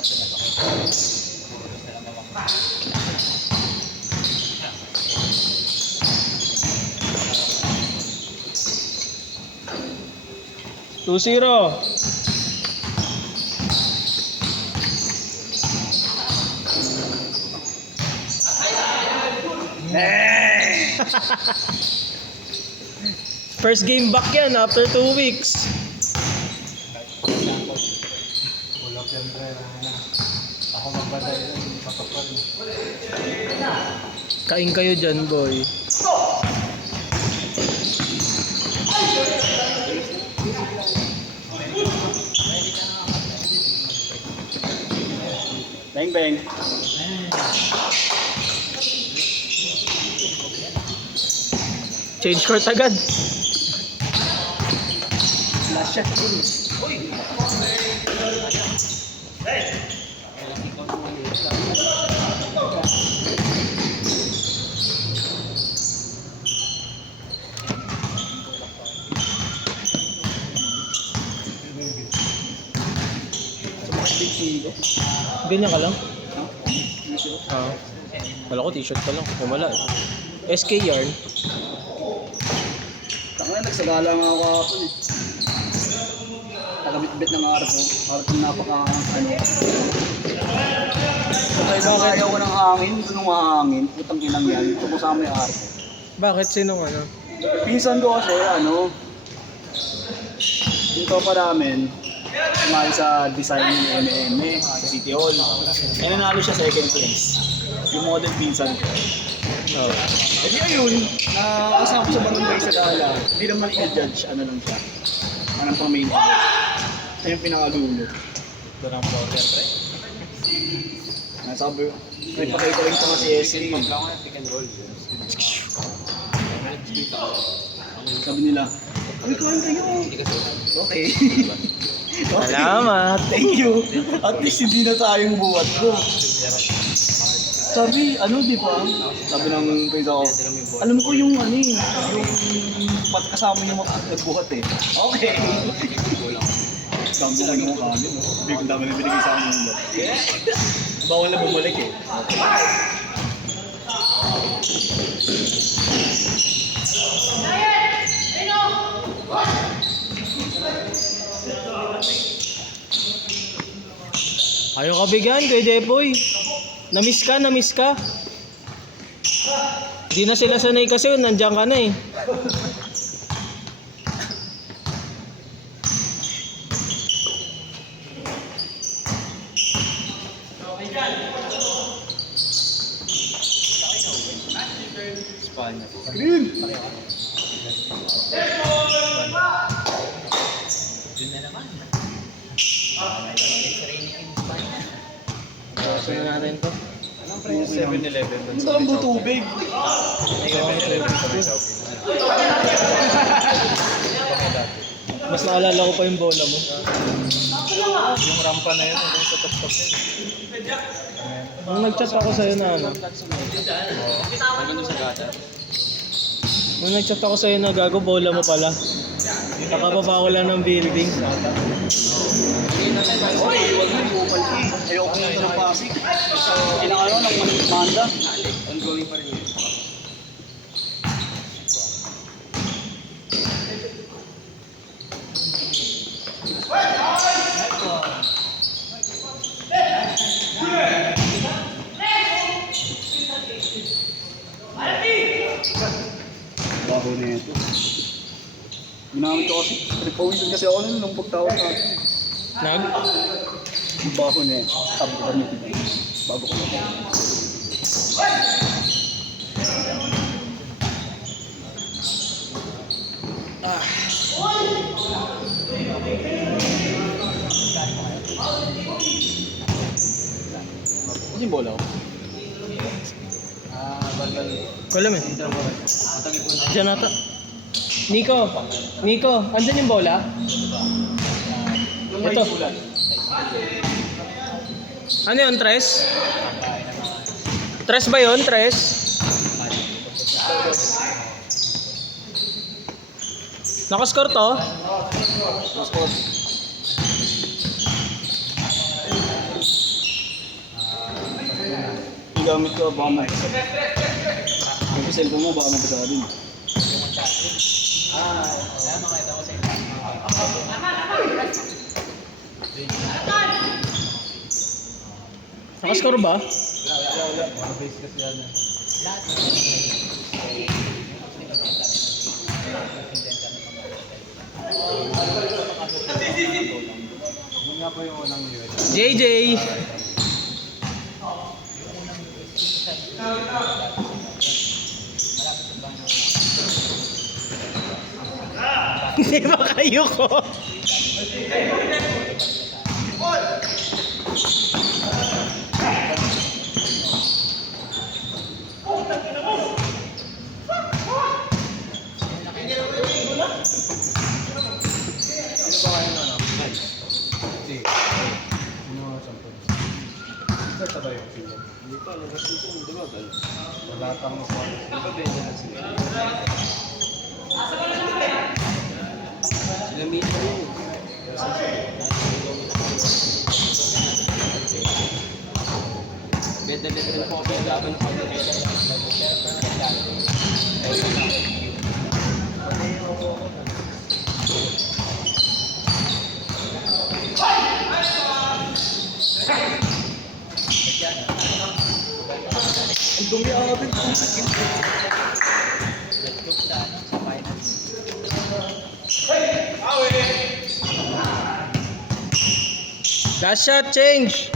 Two zero. First game back yan after 2 weeks. Ako magbaday ng patapal. Kain kayo dyan, boy. Bang bang. Change court agad. Last shot din. Ganyan ka lang? Oo. Wala ko t-shirt ka lang. Wala eh. SK yarn. Taka na, nagsagala nga ako kahapon eh. Tagamit-bit ng harap ko. Harap yung napaka ano. Sabay ayaw ko ng hangin. Ito nung mahangin. Putang inang yan. Ito ko sama yung harap ko. Bakit? Sinong ano? Pinsan ko kasi ano. Dito pa namin. Kumain sa design ng M&M sa City Hall. Eh nanalo siya second place. Yung model pinsan ko. Oh. Eh di ayun, nakasama ko sa barangay sa Dala. Hindi naman i-judge, ano lang siya. Anong pang main event. Siya yung pinakagulo. Doon ang floor yan, pre. Sabi, may pakita rin pa si SC. Sabi nila, uy, kain kayo. Okay. Salamat. Thank you. At least hindi na tayong buhat ko. Sabi, ano di ba? Sabi ng pwede ako, alam ko yung ano eh, yung kasama yung nagbuhat eh. Okay. Sabi ko yung kami, biglang dami na binigay sa akin yung ulo. Bawal na bumalik eh. Ayaw ka bigyan kay Depoy. Namiss ka, namiss ka. Di na sila sanay kasi nandiyan ka na eh. Green! Gusto na natin to. 7-Eleven. Ang dami mo tubig. Mas naalala ko pa yung bola mo. Yung rampa na yun, hanggang sa top-top yun. Nung nag-chat ako sa'yo na ano. Hanggang sa gata. Nung nag-chat ako sa'yo na gago, bola mo pala. Nakababa ko lang ng building. Oy, huwag mo iupal eh. Ayoko na ito ng Pasig. Kailangan ano ng Manda. Ongoing pa rin yun. Baho na ito. Ginamit ko kasi. Repowisan kasi ako nung pagtawag na. Nag? Baho na ito. Sabi ko kami bago ko na. Kasi yung bola ko. Kulam eh. Diyan nata. Nico! Nico! Andyan yung bola? Ito. Ano yun? Tres? Tres ba yun? Tres? Nakascore to? gamit ko, baka mabasa. Yung cellphone mo, baka mabasa din. Nakascore ba? JJ! Hindi ba kayo ko? Ang dumi atin. Last shot, change!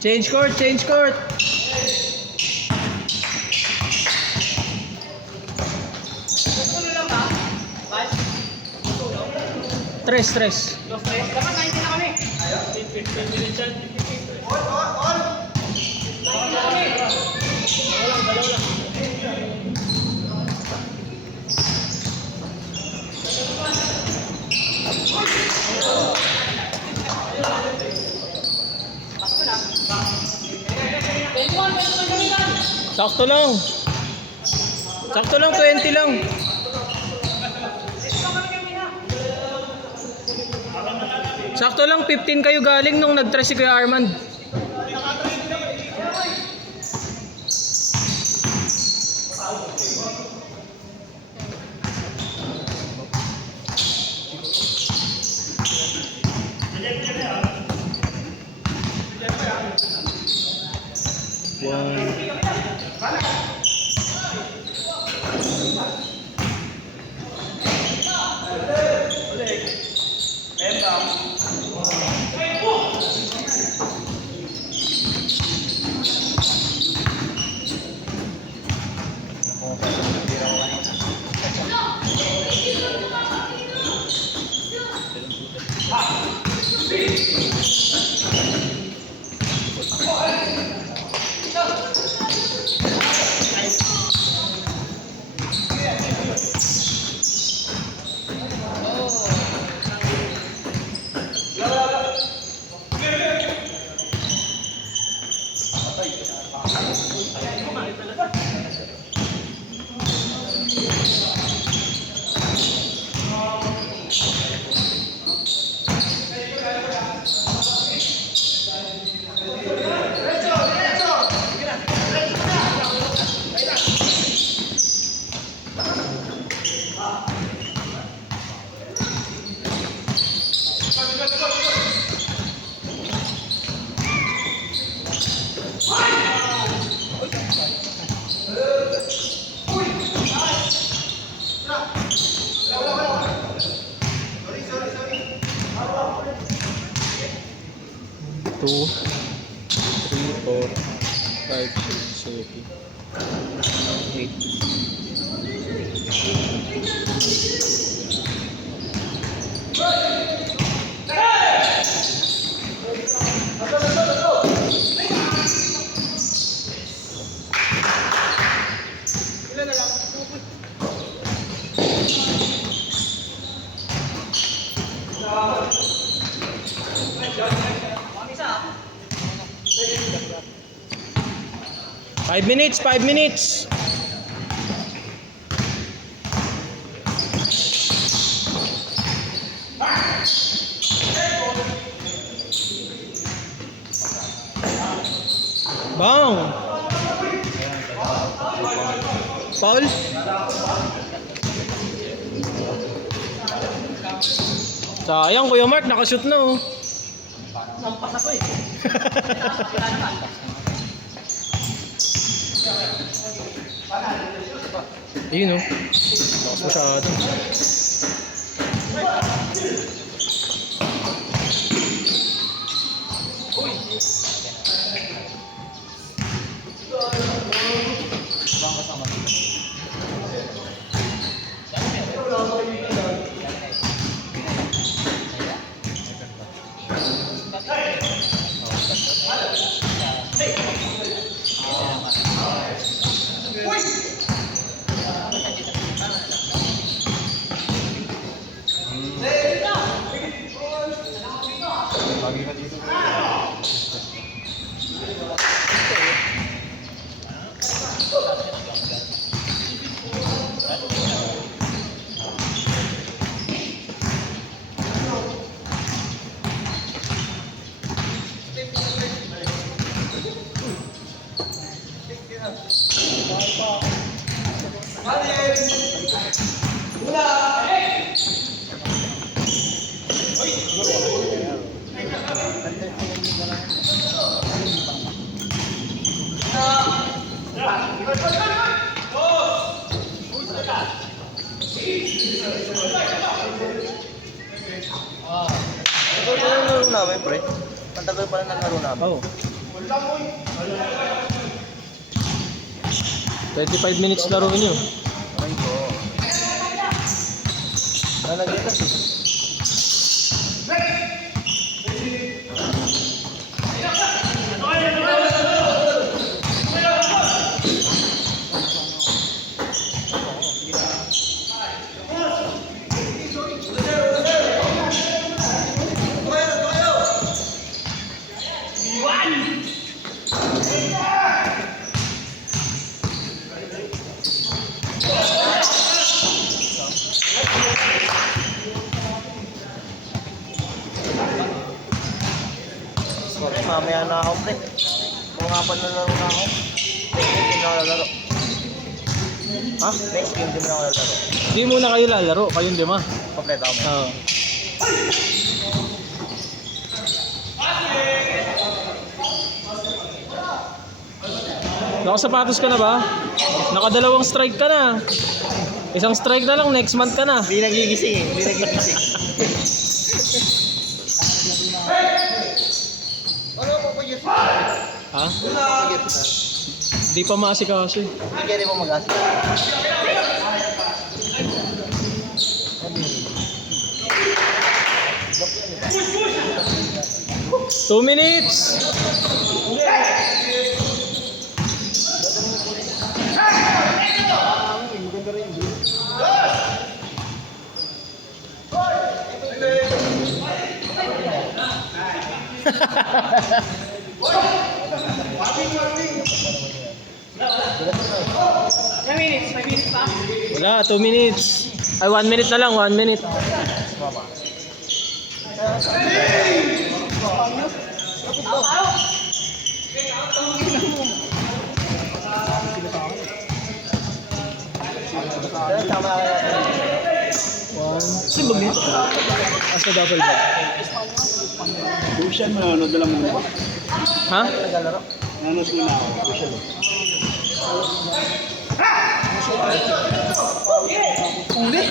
Change court, change court! Tres. Sakto lang. Sakto lang, 20 lang. Sakto lang, 15 kayo galing nung nag-try si Kuya Armand. Two, 3, 4, 5, 6, 7, 8. Five minutes. Bang! Foul? Sayang, Kuya Mark, nakashoot na oh. Lampas ako eh. Ayun oh. Lakas masyado. Ito yung laro namin, pre. Ang tagal pala ng laro namin. Oh. 25 minutes laro niyo. Ay ko. Nalagyan eh. Sorry, mamaya na ako, pre. Mga apat na laro na ako. Next game din ako lalaro. Ha? Next game din ako lalaro. Hindi muna kayo lalaro, kayong lima. Kompleto ako. Oo. Nakasapatos ka na ba? Nakadalawang strike ka na. Isang strike na lang, next month ka na. Hindi nagigising eh. Hindi nagigising. Ano po po yun? Ha? Di pa maasikaso eh. Hindi rin mo mag-asik. 2 minutes! Wala, 2 minutes. Ay, 1 minute na lang, 1 minute. Tama ka natin. Sino ba dito? Asa double bag? Lucian, manonood na lang muna. Ha? Naglalaro. Manonood muna ako. Lucian. Ulit!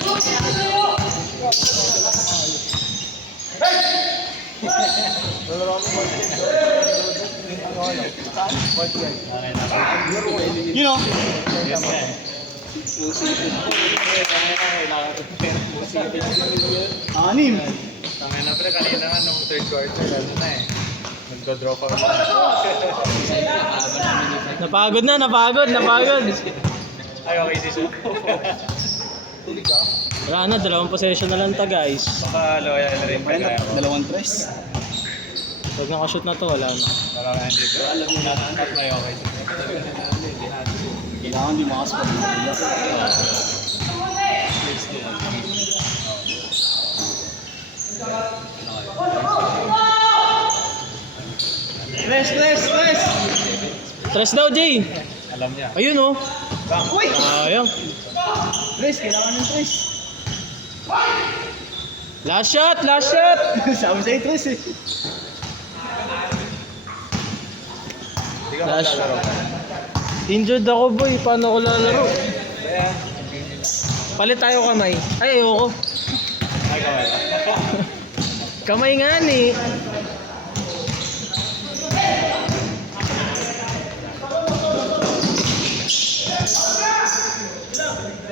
You know? Anim. Tangay na pre, kanina nga nung third quarter, ano na eh. Nagdo-drop out. Napagod na, napagod. Ay, okay si Sir. Wala na, 2 possession na lang ta guys. Baka loyal na rin Ayun kaya na, ako. dalawang tres. Pag nakashoot na to, wala na. Baka nga dito. Alam mo na, at may okay si Sir. Kailangan di makaspag. Tres! Tres daw, Jay. Alam niya. Ayun oh. Uy! Ayun. Tres, kailangan ng tres. Last shot, last shot. Sabi sa'yo tres eh. Hindi ka Flash. maglalaro. Injured ako boy, paano ko lalaro? Kaya, Palit tayo kamay. Ay, ayoko. ay kawal. Kamay nga ni.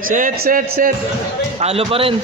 Set. Talo pa rin.